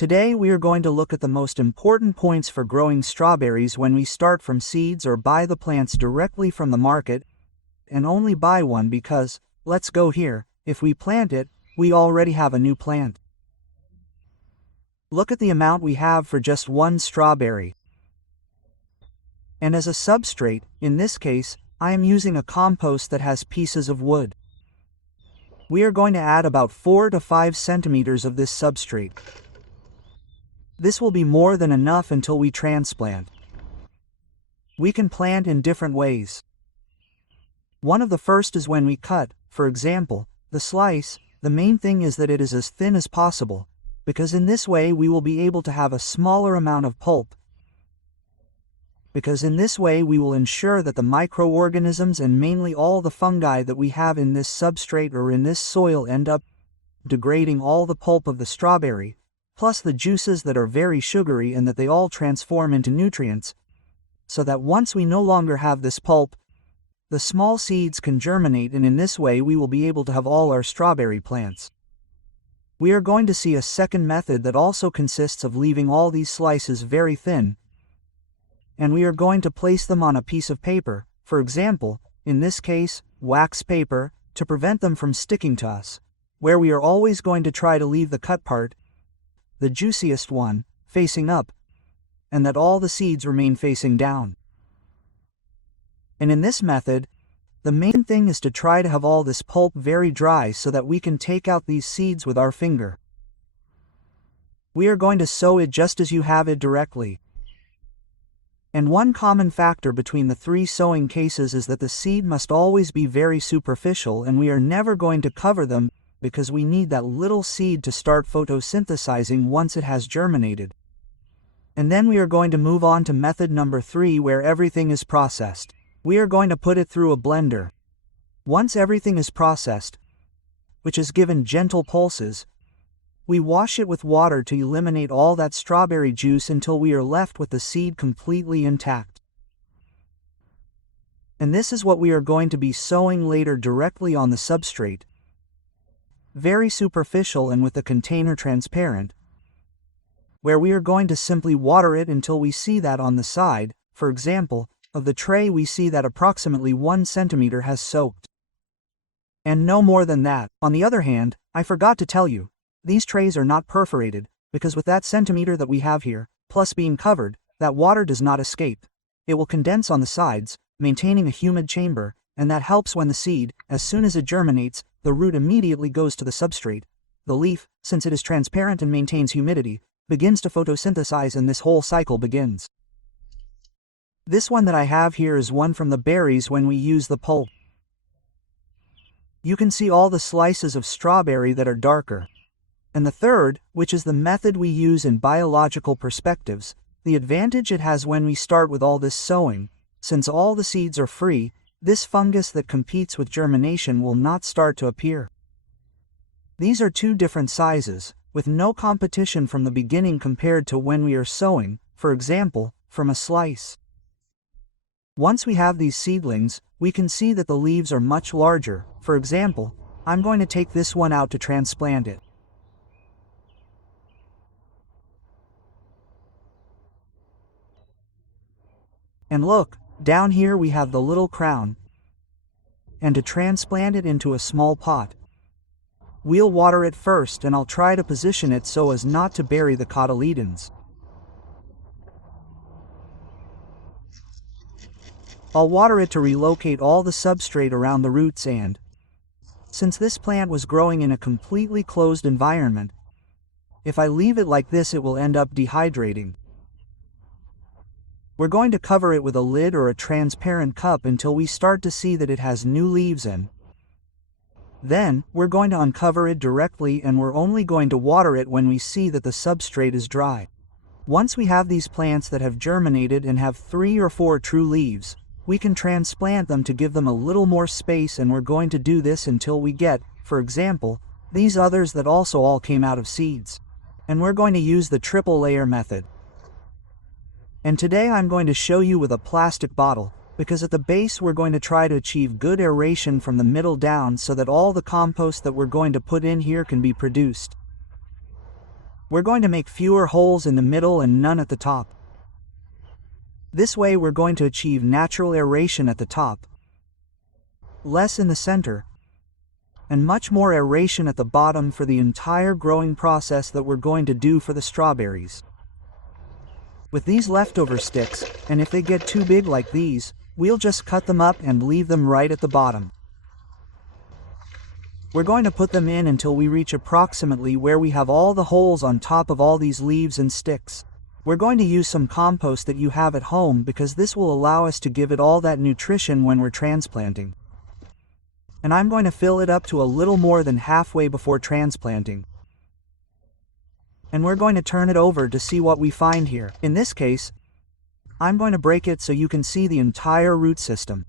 Today we are going to look at the most important points for growing strawberries when we start from seeds or buy the plants directly from the market, and only buy one because, let's go here, if we plant it, we already have a new plant. Look at the amount we have for just one strawberry. And as a substrate, in this case, I am using a compost that has pieces of wood. We are going to add about 4 to 5 centimeters of this substrate. This will be more than enough until we transplant. We can plant in different ways. One of the first is when we cut, for example, the slice. The main thing is that it is as thin as possible, because in this way we will be able to have a smaller amount of pulp. Because in this way we will ensure that the microorganisms and mainly all the fungi that we have in this substrate or in this soil end up degrading all the pulp of the strawberry, plus the juices that are very sugary and that they all transform into nutrients, so that once we no longer have this pulp, the small seeds can germinate, and in this way we will be able to have all our strawberry plants. We are going to see a second method that also consists of leaving all these slices very thin, and we are going to place them on a piece of paper, for example, in this case, wax paper, to prevent them from sticking to us, where we are always going to try to leave the cut part, the juiciest one, facing up, and that all the seeds remain facing down. And in this method, the main thing is to try to have all this pulp very dry so that we can take out these seeds with our finger. We are going to sow it just as you have it directly. And one common factor between the 3 sowing cases is that the seed must always be very superficial, and we are never going to cover them because we need that little seed to start photosynthesizing once it has germinated. And then we are going to move on to method number 3, where everything is processed. We are going to put it through a blender. Once everything is processed, which is given gentle pulses, we wash it with water to eliminate all that strawberry juice until we are left with the seed completely intact. And this is what we are going to be sowing later directly on the substrate. Very superficial and with the container transparent, where we are going to simply water it until we see that on the side, for example, of the tray we see that approximately 1 centimeter has soaked. And no more than that. On the other hand, I forgot to tell you, these trays are not perforated, because with that centimeter that we have here, plus being covered, that water does not escape. It will condense on the sides, maintaining a humid chamber, and that helps when the seed, as soon as it germinates, the root immediately goes to the substrate. The leaf, since it is transparent and maintains humidity, begins to photosynthesize, and this whole cycle begins. This one that I have here is one from the berries when we use the pulp. You can see all the slices of strawberry that are darker. And the third, which is the method we use in biological perspectives, the advantage it has when we start with all this sowing, since all the seeds are free, this fungus that competes with germination will not start to appear. These are 2 different sizes, with no competition from the beginning compared to when we are sowing, for example, from a slice. Once we have these seedlings, we can see that the leaves are much larger. For example, I'm going to take this one out to transplant it. And look, down here we have the little crown. And to transplant it into a small pot, we'll water it first, and I'll try to position it so as not to bury the cotyledons. I'll water it to relocate all the substrate around the roots, and since this plant was growing in a completely closed environment, if I leave it like this it will end up dehydrating. We're going to cover it with a lid or a transparent cup until we start to see that it has new leaves in. Then, we're going to uncover it directly, and we're only going to water it when we see that the substrate is dry. Once we have these plants that have germinated and have 3 or 4 true leaves, we can transplant them to give them a little more space, and we're going to do this until we get, for example, these others that also all came out of seeds. And we're going to use the triple layer method. And today I'm going to show you with a plastic bottle, because at the base we're going to try to achieve good aeration from the middle down so that all the compost that we're going to put in here can be produced. We're going to make fewer holes in the middle and none at the top. This way we're going to achieve natural aeration at the top, less in the center, and much more aeration at the bottom for the entire growing process that we're going to do for the strawberries. With these leftover sticks, and if they get too big like these, we'll just cut them up and leave them right at the bottom. We're going to put them in until we reach approximately where we have all the holes on top of all these leaves and sticks. We're going to use some compost that you have at home because this will allow us to give it all that nutrition when we're transplanting. And I'm going to fill it up to a little more than halfway before transplanting. And we're going to turn it over to see what we find here. In this case, I'm going to break it so you can see the entire root system.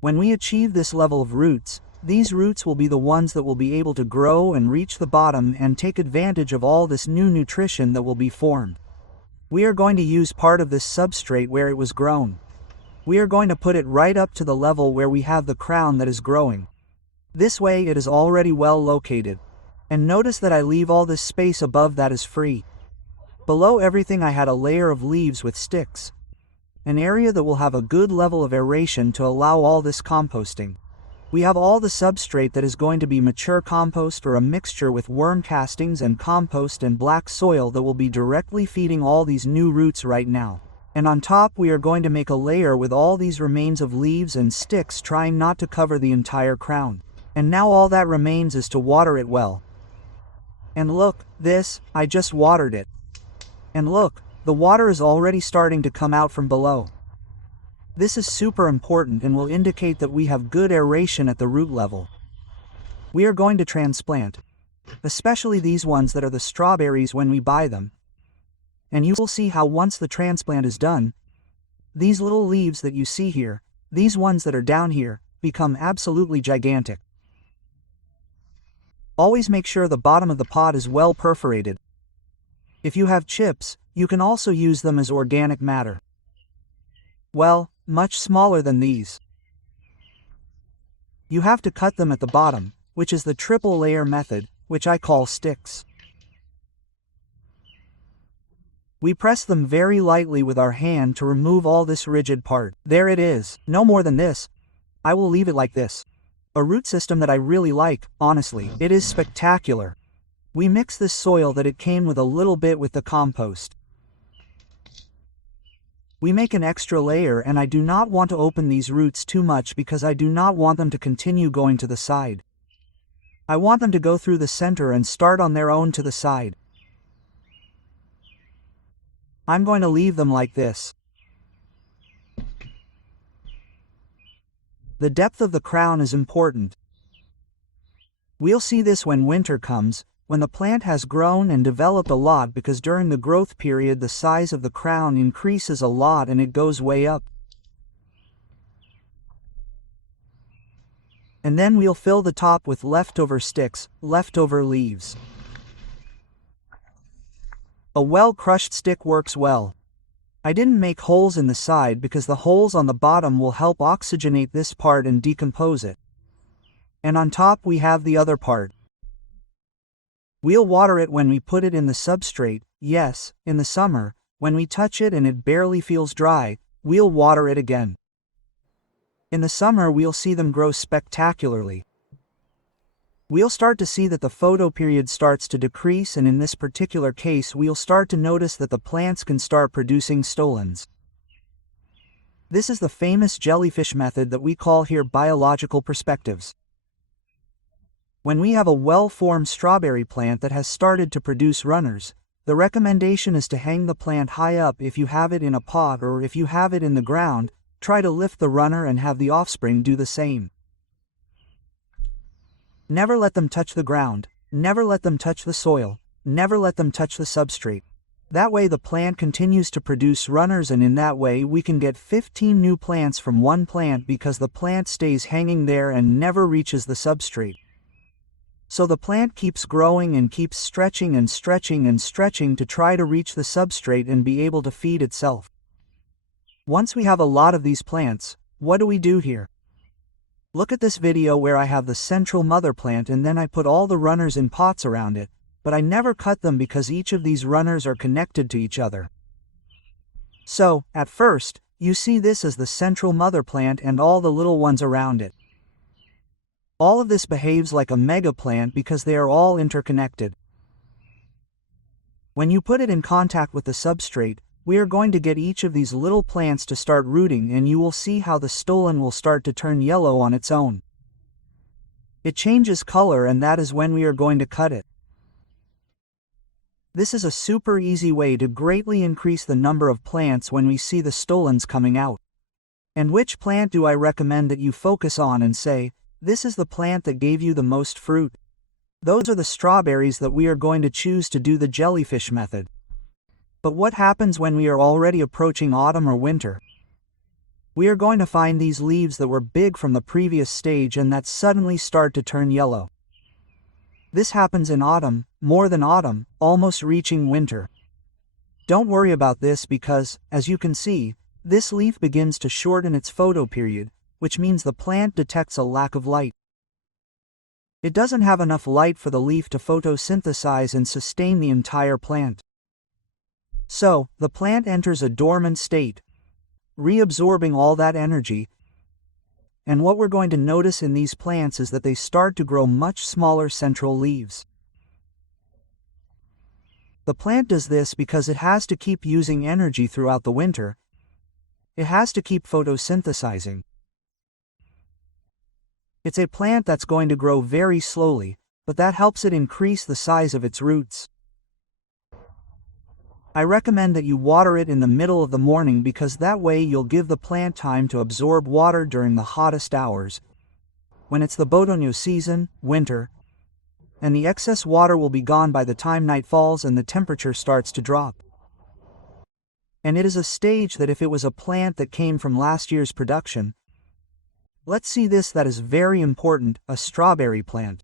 When we achieve this level of roots, these roots will be the ones that will be able to grow and reach the bottom and take advantage of all this new nutrition that will be formed. We are going to use part of this substrate where it was grown. We are going to put it right up to the level where we have the crown that is growing. This way it is already well located. And notice that I leave all this space above that is free. Below everything I had a layer of leaves with sticks. An area that will have a good level of aeration to allow all this composting. We have all the substrate that is going to be mature compost or a mixture with worm castings and compost and black soil that will be directly feeding all these new roots right now. And on top we are going to make a layer with all these remains of leaves and sticks, trying not to cover the entire crown. And now all that remains is to water it well. And look, I just watered it. And look, the water is already starting to come out from below. This is super important and will indicate that we have good aeration at the root level. We are going to transplant, especially these ones that are the strawberries when we buy them. And you will see how once the transplant is done, these little leaves that you see here, these ones that are down here, become absolutely gigantic. Always make sure the bottom of the pot is well perforated. If you have chips, you can also use them as organic matter. Well, much smaller than these. You have to cut them at the bottom, which is the triple layer method, which I call sticks. We press them very lightly with our hand to remove all this rigid part. There it is, no more than this. I will leave it like this. A root system that I really like, honestly. It is spectacular. We mix this soil that it came with a little bit with the compost. We make an extra layer, and I do not want to open these roots too much because I do not want them to continue going to the side. I want them to go through the center and start on their own to the side. I'm going to leave them like this. The depth of the crown is important. We'll see this when winter comes, when the plant has grown and developed a lot, because during the growth period the size of the crown increases a lot and it goes way up. And then we'll fill the top with leftover sticks, leftover leaves. A well-crushed stick works well. I didn't make holes in the side because the holes on the bottom will help oxygenate this part and decompose it. And on top we have the other part. We'll water it when we put it in the substrate. Yes, in the summer, when we touch it and it barely feels dry, we'll water it again. In the summer we'll see them grow spectacularly. We'll start to see that the photoperiod starts to decrease, and in this particular case we'll start to notice that the plants can start producing stolons. This is the famous jellyfish method that we call here biological perspectives. When we have a well-formed strawberry plant that has started to produce runners, the recommendation is to hang the plant high up. If you have it in a pot or if you have it in the ground, try to lift the runner and have the offspring do the same. Never let them touch the ground, never let them touch the soil, never let them touch the substrate. That way the plant continues to produce runners, and in that way we can get 15 new plants from one plant because the plant stays hanging there and never reaches the substrate. So the plant keeps growing and keeps stretching and stretching and stretching to try to reach the substrate and be able to feed itself. Once we have a lot of these plants, what do we do here? Look at this video where I have the central mother plant and then I put all the runners in pots around it, but I never cut them because each of these runners are connected to each other. So, at first, you see this as the central mother plant and all the little ones around it. All of this behaves like a mega plant because they are all interconnected. When you put it in contact with the substrate, we are going to get each of these little plants to start rooting, and you will see how the stolon will start to turn yellow on its own. It changes color, and that is when we are going to cut it. This is a super easy way to greatly increase the number of plants when we see the stolons coming out. And which plant do I recommend that you focus on and say, this is the plant that gave you the most fruit? Those are the strawberries that we are going to choose to do the jellyfish method. But what happens when we are already approaching autumn or winter? We are going to find these leaves that were big from the previous stage and that suddenly start to turn yellow. This happens in autumn, more than autumn, almost reaching winter. Don't worry about this because, as you can see, this leaf begins to shorten its photoperiod, which means the plant detects a lack of light. It doesn't have enough light for the leaf to photosynthesize and sustain the entire plant. So, the plant enters a dormant state, reabsorbing all that energy. And what we're going to notice in these plants is that they start to grow much smaller central leaves. The plant does this because it has to keep using energy throughout the winter. It has to keep photosynthesizing. It's a plant that's going to grow very slowly, but that helps it increase the size of its roots. I recommend that you water it in the middle of the morning because that way you'll give the plant time to absorb water during the hottest hours, when it's the Botonyo season, winter, and the excess water will be gone by the time night falls and the temperature starts to drop. And it is a stage that if it was a plant that came from last year's production, let's see this that is very important, a strawberry plant.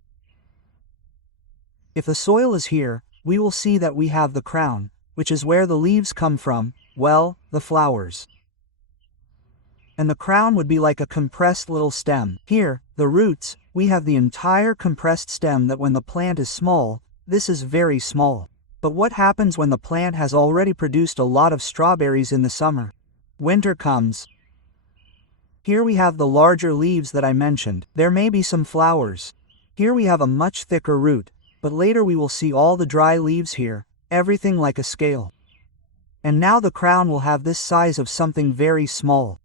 If the soil is here, we will see that we have the crown, which is where the leaves come from, well, the flowers. And the crown would be like a compressed little stem. Here, the roots, we have the entire compressed stem that when the plant is small, this is very small. But what happens when the plant has already produced a lot of strawberries in the summer? Winter comes. Here we have the larger leaves that I mentioned. There may be some flowers. Here we have a much thicker root, but later we will see all the dry leaves here, everything like a scale. And now the crown will have this size of something very small.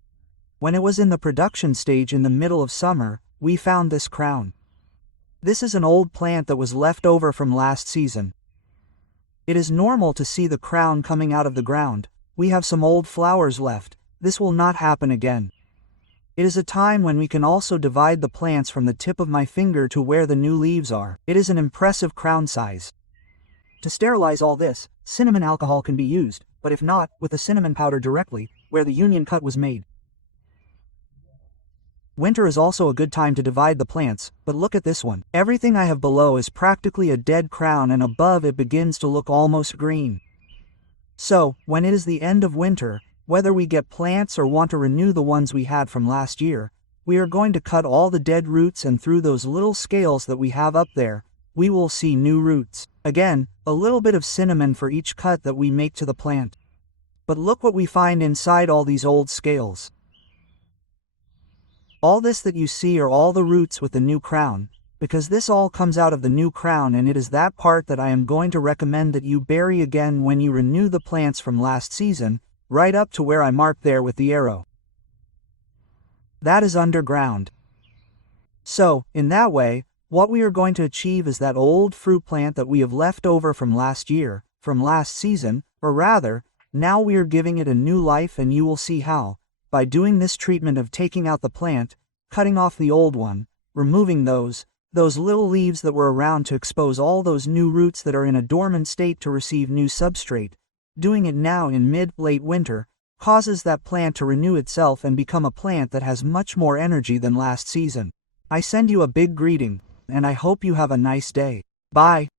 When it was in the production stage in the middle of summer, we found this crown. This is an old plant that was left over from last season. It is normal to see the crown coming out of the ground. We have some old flowers left. This will not happen again. It is a time when we can also divide the plants from the tip of my finger to where the new leaves are. It is an impressive crown size. To sterilize all this, cinnamon alcohol can be used, but if not, with the cinnamon powder directly, where the union cut was made. Winter is also a good time to divide the plants, but look at this one. Everything I have below is practically a dead crown and above it begins to look almost green. So, when it is the end of winter, whether we get plants or want to renew the ones we had from last year, we are going to cut all the dead roots, and through those little scales that we have up there, we will see new roots. Again, a little bit of cinnamon for each cut that we make to the plant. But look what we find inside all these old scales. All this that you see are all the roots with the new crown, because this all comes out of the new crown, and it is that part that I am going to recommend that you bury again when you renew the plants from last season, right up to where I marked there with the arrow. That is underground. So, in that way, what we are going to achieve is that old fruit plant that we have left over from last year, from last season, or rather, now we are giving it a new life, and you will see how, by doing this treatment of taking out the plant, cutting off the old one, removing those little leaves that were around to expose all those new roots that are in a dormant state to receive new substrate, doing it now in mid-late winter, causes that plant to renew itself and become a plant that has much more energy than last season. I send you a big greeting, and I hope you have a nice day. Bye.